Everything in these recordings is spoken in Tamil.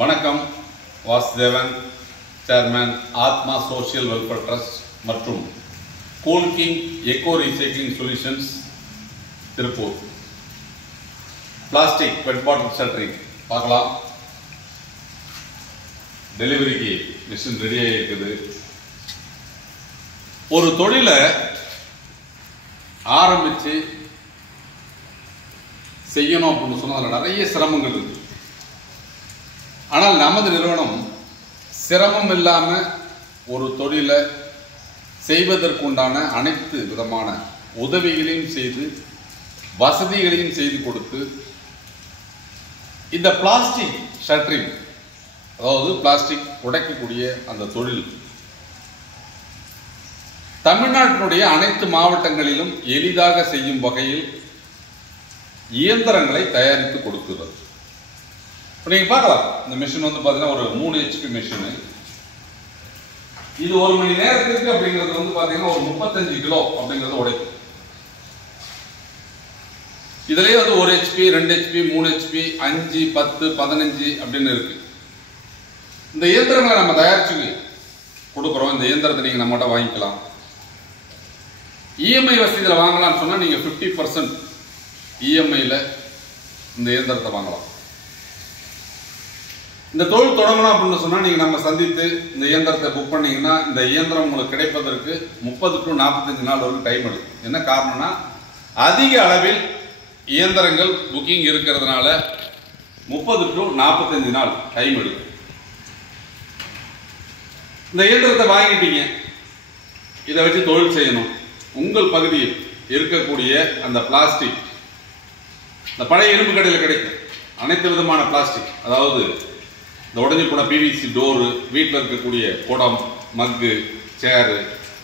வணக்கம். வாசுதேவன், சேர்மன், ஆத்மா சோஷியல் வெல்ஃபேர் ட்ரஸ்ட் மற்றும் cool king echo recycling solutions, Tiruppur. Plastic bed பாட்டில் ஷட்டரிங் பார்க்கலாம். டெலிவரிக்கு மிஷின் ரெடியாக இருக்குது. ஒரு தொழிலை ஆரம்பித்து செய்யணும் அப்படின்னு சொன்னால் நிறைய சிரமங்கள் இருக்கு. ஆனால் நமது நிறுவனம் சிரமம் இல்லாமல் ஒரு தொழிலை செய்வதற்குண்டான அனைத்து விதமான உதவிகளையும் செய்து வசதிகளையும் செய்து கொடுத்து இந்த பிளாஸ்டிக் ஷட்டரிங், அதாவது பிளாஸ்டிக் உடைக்கக்கூடிய அந்த தொழில் தமிழ்நாட்டினுடைய அனைத்து மாவட்டங்களிலும் எளிதாக செய்யும் வகையில் இயந்திரங்களை தயாரித்து கொடுக்கிறது. நீங்க பார்க்கலாம், இந்த மிஷின் வந்து பாத்தீங்கன்னா ஒரு 3 HP மிஷின். இது ஒரு மணி நேரத்திற்கு அப்படிங்கிறது வந்து பாத்தீங்கன்னா ஒரு 35 கிலோ அப்படிங்கிறது உடைக்கும். இதுலயே வந்து 1 HP, 2 HP, 3 HP, 5, 10, 15 அப்படின்னு இருக்கு. இந்த இயந்திரங்களை நம்ம தயாரிச்சு கொடுக்குறோம். இந்த இயந்திரத்தை நீங்க நம்மகிட்ட வாங்கிக்கலாம். இஎம்ஐ வசதியில் வாங்கலாம்னு சொன்னா நீங்க 50% இஎம்ஐல இந்த இயந்திரத்தை வாங்கலாம். இந்த தொழில் தொடங்கணும் அப்படின்னு சொன்னா நீங்க நம்ம சந்தித்து இந்த இயந்திரத்தை புக் பண்ணீங்கன்னா இந்த இயந்திரம் உங்களுக்கு கிடைப்பதற்கு 30 to 45 நாள் வரைக்கும் டைம் எடுக்கும். என்ன காரணம்னா அதிக அளவில் இயந்திரங்கள் புக்கிங் இருக்கிறதுனால 30 to 45 நாள் டைம் எடுக்கும். இந்த இயந்திரத்தை வாங்கிட்டீங்க, இதை வச்சு தொழில் செய்யணும். உங்கள் பகுதியில் இருக்கக்கூடிய அந்த பிளாஸ்டிக், இந்த பழைய இரும்பு கடையில் கிடைக்கும் அனைத்து விதமான பிளாஸ்டிக், அதாவது இந்த உடஞ்சி போன பிவிசி டோரு, வீட்டில் இருக்கக்கூடிய குடம், mug, chair,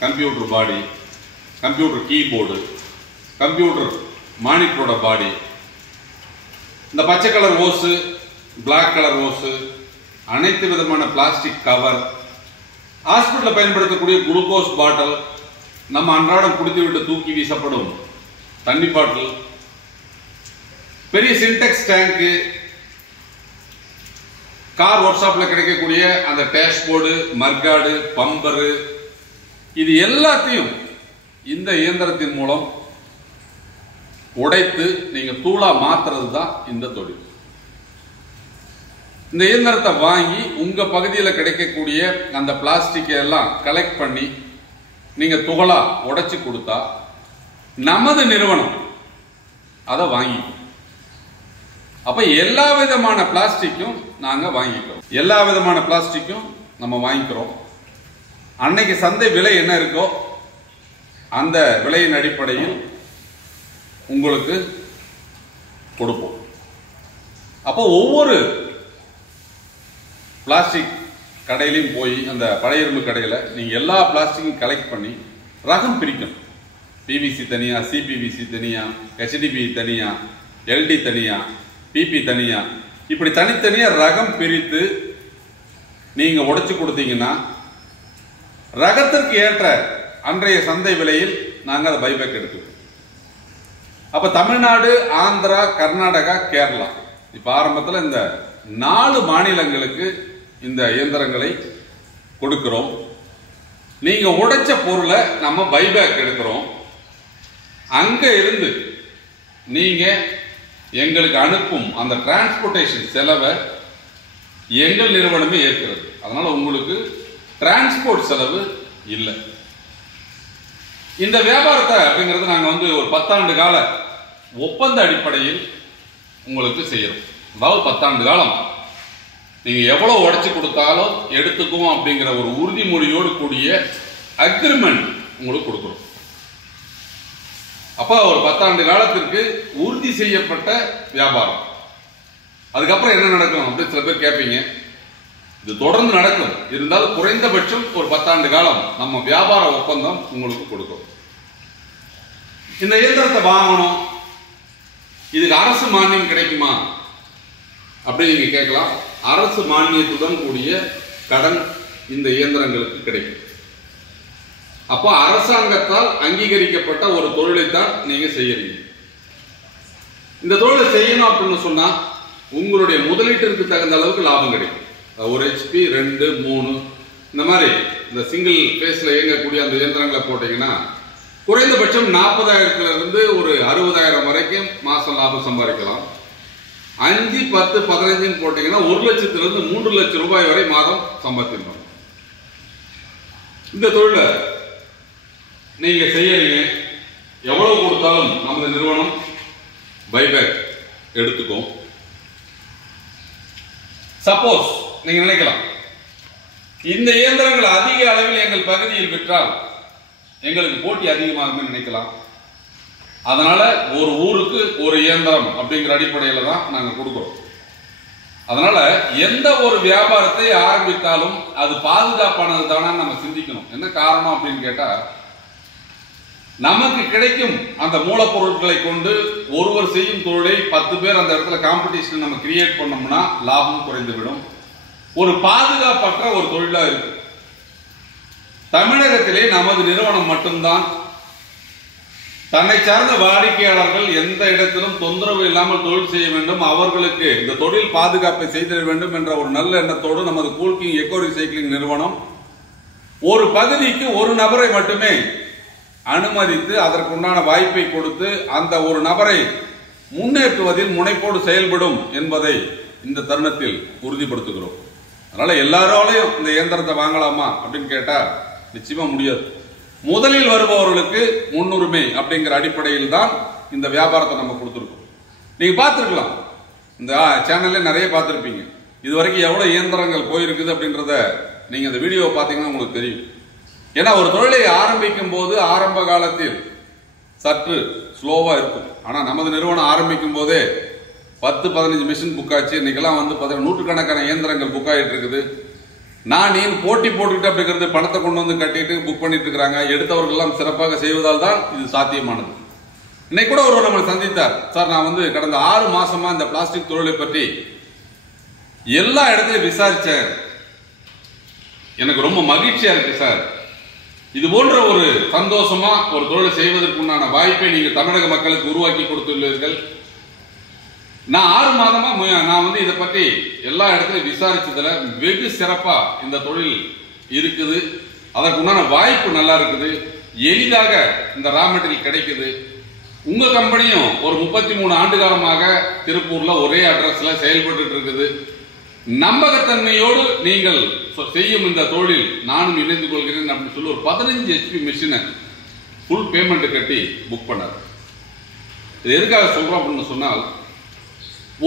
computer body, computer keyboard, computer மானிட்டரோட பாடி, இந்த பச்சை colour hose, black colour hose, அனைத்து விதமான பிளாஸ்டிக் கவர், ஹாஸ்பிட்டலில் பயன்படுத்தக்கூடிய குளுக்கோஸ் பாட்டில், நம்ம அன்றாடம் குடித்து விட்டு தூக்கி வீசப்படும் தண்ணி பாட்டில், பெரிய சின்டெக்ஸ் டேங்கு, கார் ஒர்க் ஷாப்ல கிடைக்கக்கூடிய அந்த டேஷ்போர்டு, மர்காடு, பம்பரு, இது எல்லாத்தையும் இந்த இயந்திரத்தின் மூலம் உடைத்து நீங்க தூளா மாத்துறது தான் இந்த தொழில். இந்த இயந்திரத்தை வாங்கி உங்க பகுதியில் கிடைக்கக்கூடிய அந்த பிளாஸ்டிக் எல்லாம் கலெக்ட் பண்ணி நீங்க துகளா உடைச்சு கொடுத்தா நமது நிறுவனம் அதை வாங்கிக்கும். அப்ப எல்லா விதமான பிளாஸ்டிக்கும் நாங்க வாங்கிக்கிறோம். எல்லா விதமான பிளாஸ்டிக்கும் நம்ம வாங்கிக்கிறோம். அன்னைக்கு சந்தை விலை என்ன இருக்கோ அந்த விலையின் அடிப்படையில் உங்களுக்கு கொடுப்போம். அப்போ ஒவ்வொரு பிளாஸ்டிக் கடையிலையும் போய் அந்த பழைய இரும்பு கடையில் நீங்க எல்லா பிளாஸ்டிக்கும் கலெக்ட் பண்ணி ரகம் பிரிக்கணும். பிவிசி தனியா, சிபிவிசி தனியா, ஹெச்டிபி தனியா, எல்டி தனியா, பிபி தனியா, இப்படி தனித்தனியா ரகம் பிரித்து நீங்க உடைச்சு கொடுத்தீங்கன்னா ரகத்திற்கு ஏற்ற அன்றைய சந்தை விலையில் நாங்க அதை பைபேக் எடுத்துக்கோம். அப்ப தமிழ்நாடு, ஆந்திரா, கர்நாடகா, கேரளா, இப்ப ஆரம்பத்தில் இந்த 4 மாநிலங்களுக்கு இந்த இயந்திரங்களை கொடுக்கிறோம். நீங்க உடைச்ச பொருளை நம்ம பைபேக் எடுக்கிறோம். அங்க இருந்து நீங்க எங்களுக்கு அனுப்பும் அந்த டிரான்ஸ்போர்டேஷன் செலவை எங்கள் நிறுவனமே ஏற்கிறது. அதனால உங்களுக்கு டிரான்ஸ்போர்ட் செலவு இல்லை. இந்த வியாபாரத்தை அப்படிங்கிறது நாங்க வந்து ஒரு 10 ஆண்டு கால ஒப்பந்த அடிப்படையில் உங்களுக்கு செய்யறோம். அதாவது 10 ஆண்டு காலம் நீங்க எவ்வளவு உடைச்சு கொடுத்தாலும் எடுத்துக்குவோம் அப்படிங்கிற ஒரு உறுதிமொழியோடு கூடிய அக்ரிமெண்ட் உங்களுக்கு கொடுக்கிறோம். அப்ப ஒரு 10 ஆண்டு காலத்திற்கு உறுதி செய்யப்பட்ட வியாபாரம். அதுக்கப்புறம் என்ன நடக்கும் அப்படி சில பேர் கேட்பீங்க. இது தொடர்ந்து நடக்கும். இருந்தாலும் குறைந்தபட்சம் ஒரு 10 ஆண்டு காலம் நம்ம வியாபார ஒப்பந்தம் உங்களுக்கு கொடுக்கும். இந்த இயந்திரத்தை வாங்கணும், இதுக்கு அரசு மானியம் கிடைக்குமா அப்படின்னு நீங்க கேட்கலாம். அரசு மானியத்துடன் கூடிய கடன் இந்த இயந்திரங்களுக்கு கிடைக்கும். அப்போ அரசாங்கத்தால் அங்கீகரிக்கப்பட்ட ஒரு தொழிலை தான் நீங்க செய்யறீங்க. இந்த தொழிலை செய்யணும் அப்படின்னு சொன்னா உங்களுடைய முதலீட்டிற்கு தகுந்த அளவுக்கு லாபம் கிடைக்கும். ஒரு HP 2 3 இந்த மாதிரி இந்த சிங்கிள் பேஸ்ல இயங்கக்கூடிய அந்த இயந்திரங்களை போட்டீங்கன்னா குறைந்தபட்சம் 40,000 இருந்து ஒரு 60,000 வரைக்கும் மாசம் லாபம் சம்பாதிக்கலாம். 5 10 15 போட்டீங்கன்னா 1 லட்சத்திலிருந்து 3 லட்சம் ரூபாய் வரை மாதம் சம்பாதிக்கலாம். இந்த தொழிலை நீங்க செய்யறீங்க, எவ்வளவு கொடுத்தாலும் நமது நிறுவனம் பைபேக் எடுத்துக்கும். சப்போஸ் நீங்க நினைக்கலாம், இந்த இயந்திரங்கள் அதிக அளவில் எங்கள் பகுதியில் விற்றால் எங்களுக்கு போட்டி அதிகமாகும் நினைக்கலாம். அதனால ஒரு ஊருக்கு ஒரு இயந்திரம் அப்படிங்கிற அடிப்படையில தான் நாங்க கொடுக்கிறோம். அதனால எந்த ஒரு வியாபாரத்தை ஆரம்பித்தாலும் அது பாதுகாப்பானது தானே நம்ம சிந்திக்கணும். என்ன காரணம் அப்படின்னு கேட்டா, நமக்கு கிடைக்கும் அந்த மூலப்பொருட்களை கொண்டு ஒருவர் செய்யும் தொழிலை 10 பேர் அந்த இடத்துல காம்படிஷன் நம்ம கிரியேட் பண்ணோம்னா லாபம் குறைந்துவிடும். ஒரு பாதுகாப்பற்ற ஒரு தொழிலா இருக்கு. தமிழகத்திலே நமது நிறுவனம் மட்டும்தான் தன்னை சார்ந்த வாடிக்கையாளர்கள் எந்த இடத்திலும் தொந்தரவு இல்லாமல் தொழில் செய்ய வேண்டும், அவர்களுக்கு இந்த தொழில் பாதுகாப்பை செய்திட வேண்டும் என்ற ஒரு நல்ல எண்ணத்தோடு நமது கூல்கிங் எக்கோ ரீசைக்ளிங் நிறுவனம் ஒரு பகுதிக்கு ஒரு நபரை மட்டுமே அனுமதித்து அதற்குண்டான வாய்ப்பை கொடுத்து அந்த ஒரு நபரை முன்னேற்றுவதில் முனைப்போடு செயல்படும் என்பதை இந்த தருணத்தில் உறுதிப்படுத்துகிறோம். அதனால எல்லாராலையும் இந்த இயந்திரத்தை வாங்கலாமா அப்படின்னு கேட்டா நிச்சயமா முடியாது. முதலில் வருபவர்களுக்கு முன்னுரிமை அப்படிங்கிற அடிப்படையில் தான் இந்த வியாபாரத்தை நம்ம கொடுத்துருக்கோம். நீங்க பார்த்துருக்கலாம், இந்த சேனல்ல நிறைய பார்த்துருப்பீங்க. இது வரைக்கும் எவ்வளவு இயந்திரங்கள் போயிருக்குது அப்படின்றத நீங்க இந்த வீடியோவை பார்த்தீங்கன்னா உங்களுக்கு தெரியும். ஏன்னா ஒரு தொழிலை ஆரம்பிக்கும் போது ஆரம்ப காலத்தில் சற்று ஸ்லோவா இருக்கும். ஆனா நமது நிறுவனம் ஆரம்பிக்கும் போதே 10-15 மிஷின் புக் ஆச்சு. இன்னைக்கெல்லாம் வந்து நூற்றுக்கணக்கான இயந்திரங்கள் புக் ஆகிட்டு இருக்குது. நான் நீ போட்டி போட்டுக்கிட்டு அப்படிங்கிறது பணத்தை கொண்டு வந்து கட்டிட்டு புக் பண்ணிட்டு இருக்கிறாங்க. எடுத்தவர்கள் எல்லாம் சிறப்பாக செய்வதால் தான் இது சாத்தியமானது. இன்னைக்கு கூட ஒருவர் நம்மளை சந்தித்தார். சார், நான் வந்து கடந்த 6 மாசமா இந்த பிளாஸ்டிக் தொழிலை பற்றி எல்லா இடத்துலையும் விசாரிச்சேன், எனக்கு ரொம்ப மகிழ்ச்சியா இருக்கு சார். இது போன்ற ஒரு சந்தோஷமா ஒரு தொழிலை செய்வதற்குண்டான வாய்ப்பை நீங்க தமிழக மக்களுக்கு உருவாக்கி கொடுத்துள்ளீர்கள். நான் 6 மாதமா நான் வந்து இதை பற்றி எல்லா இடத்துலையும் விசாரிச்சதுல வெகு சிறப்பா இந்த தொழில் இருக்குது. அதற்குண்டான வாய்ப்பு நல்லா இருக்குது. எளிதாக இந்த ரா மெட்டீரியல் கிடைக்குது. உங்க கம்பெனியும் ஒரு 33 ஆண்டு காலமாக திருப்பூர்ல ஒரே அட்ரஸ்ல செயல்பட்டு இருக்குது. நம்பகத்தன்மையோடு நீங்கள் செய்யும் இந்த தொழில் நானும் இணைந்து கொள்கிறேன் அப்படின்னு சொல்லி ஒரு 15 HP மிஷினை ஃபுல் பேமெண்ட் கட்டி புக் பண்ணார். இது எதுக்காக சொல்றோம் அப்படின்னு சொன்னால்,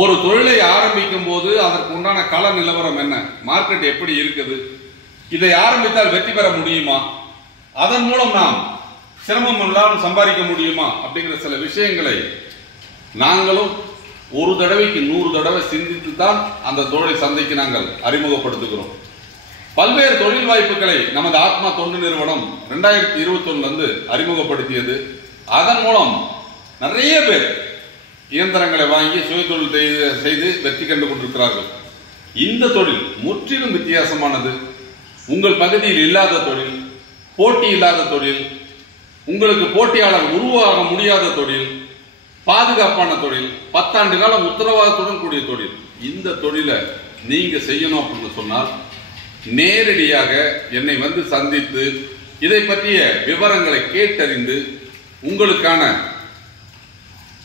ஒரு தொழிலை ஆரம்பிக்கும் போது அதற்கு உண்டான கள நிலவரம் என்ன, மார்க்கெட் எப்படி இருக்குது, இதை ஆரம்பித்தால் வெற்றி பெற முடியுமா, அதன் மூலம் நாம் சிரமம் இல்லாமல் சம்பாதிக்க முடியுமா அப்படிங்கிற சில விஷயங்களை நாங்களும் ஒரு தடவைக்கு 100 தடவை சிந்தித்து தான் அந்த தொழிலை சந்தைக்கு நாங்கள் அறிமுகப்படுத்துகிறோம். பல்வேறு தொழில் வாய்ப்புகளை நமது ஆத்மா தொண்டு நிறுவனம் 2021 அறிமுகப்படுத்தியது. அதன் மூலம் நிறைய பேர் இயந்திரங்களை வாங்கி சுய தொழில் செய்து வெற்றி கண்டு கொண்டிருக்கிறார்கள். இந்த தொழில் முற்றிலும் வித்தியாசமானது. உங்கள் பகுதியில் இல்லாத தொழில், போட்டி இல்லாத தொழில், உங்களுக்கு போட்டியாளர் உருவாக முடியாத தொழில், பாதுகாப்பான தொழில், 10 ஆண்டு காலம் உத்தரவாதத்துடன் கூடிய தொழில். இந்த தொழிலை நீங்க செய்யணும் அப்படின்னு சொன்னால் நேரடியாக என்னை வந்து சந்தித்து இதை பற்றிய விவரங்களை கேட்டறிந்து உங்களுக்கான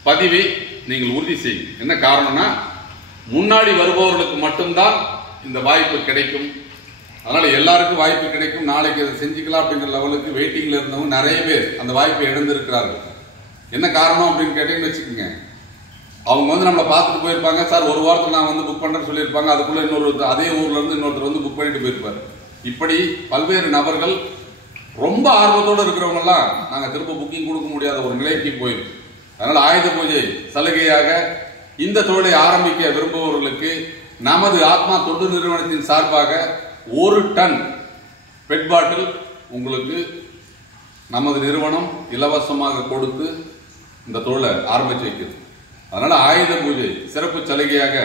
பதிவை நீங்கள் உறுதி செய்யுங்க. என்ன காரணம்னா, முன்னாடி வருபவர்களுக்கு மட்டும்தான் இந்த வாய்ப்பு கிடைக்கும். அதனால எல்லாருக்கும் வாய்ப்பு கிடைக்கும், நாளைக்கு அதை செஞ்சுக்கலாம் அப்படிங்கிற லெவலுக்கு வெயிட்டிங்ல இருந்தவங்க நிறைய பேர் அந்த வாய்ப்பை இழந்திருக்கிறார்கள். என்ன காரணம் அப்படின்னு கேட்டீங்கன்னு வச்சுக்கோங்க, அவங்க வந்து நம்மளை பார்த்துட்டு போயிருப்பாங்க. சார், ஒரு வாரத்துக்கு நான் வந்து புக் பண்றேன்னு சொல்லியிருப்பாங்க. அதுக்குள்ள இன்னொரு அதே ஊர்ல இருந்து இன்னொருத்தர் வந்து புக் பண்ணிட்டு போயிருப்பாரு. இப்படி பல்வேறு நபர்கள் ரொம்ப ஆர்வத்தோடு இருக்கிறவங்க எல்லாம் நாங்க திரும்ப புக்கிங் கொடுக்க முடியாத ஒரு நிலைக்கு போயிருக்கு. அதனால ஆயுத பூஜை சலுகையாக இந்த தொழிலை ஆரம்பிக்க விரும்புபவர்களுக்கு நமது ஆத்மா தொண்டு நிறுவனத்தின் சார்பாக 1 டன் பெட் பாட்டில் உங்களுக்கு நமது நிறுவனம் இலவசமாக கொடுத்து இந்த தொழிலை ஆரம்பிச்சு வைக்கிறது. அதனால ஆயுத பூஜை சிறப்பு சலுகையாக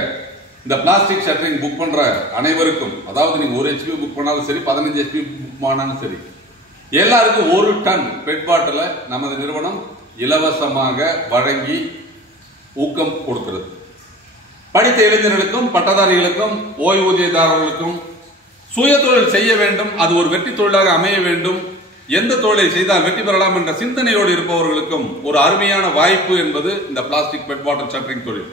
இந்த பிளாஸ்டிக் ஷட்டரிங் புக் பண்ற அனைவருக்கும், அதாவது நீங்க 1 HP புக் பண்ணாலும் சரி, 15 HP புக் பண்ணாலும் சரி, எல்லாருக்கும் 1 டன் பெட் பாட்டிலை நமது நிறுவனம் இலவசமாக வழங்கி ஊக்கம் கொடுக்கிறது. படித்த இளைஞர்களுக்கும் பட்டதாரிகளுக்கும் ஓய்வூதியதாரர்களுக்கும் சுய தொழில் செய்ய வேண்டும், அது ஒரு வெற்றி தொழிலாக அமைய வேண்டும், எந்த தொழிலை செய்தால் வெற்றி பெறலாம் என்ற சிந்தனையோடு இருப்பவர்களுக்கும் ஒரு அருமையான வாய்ப்பு என்பது இந்த பிளாஸ்டிக் பெட் வாட்டர் ஷட்டரிங் தொழில்.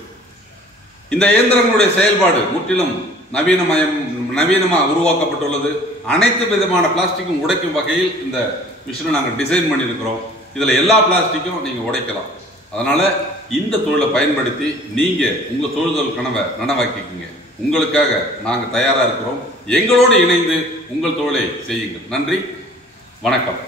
இந்த இயந்திரங்களுடைய செயல்பாடு முற்றிலும் நவீனமாக உருவாக்கப்பட்டுள்ளது. அனைத்து விதமான பிளாஸ்டிக்கும் உடைக்கும் வகையில் இந்த மிஷினை நாங்கள் டிசைன் பண்ணியிருக்கிறோம். இதுல எல்லா பிளாஸ்டிக்கும் நீங்க உடைக்கலாம். அதனால இந்த தொழிலை பயன்படுத்தி நீங்க உங்க தொழில்கள் கனவை நனவாக்கிக்கீங்க. உங்களுக்காக நாங்க தயாரா இருக்கிறோம். எங்களோடு இணைந்து உங்கள் தொழிலை செய்யுங்கள். நன்றி, வணக்கம்.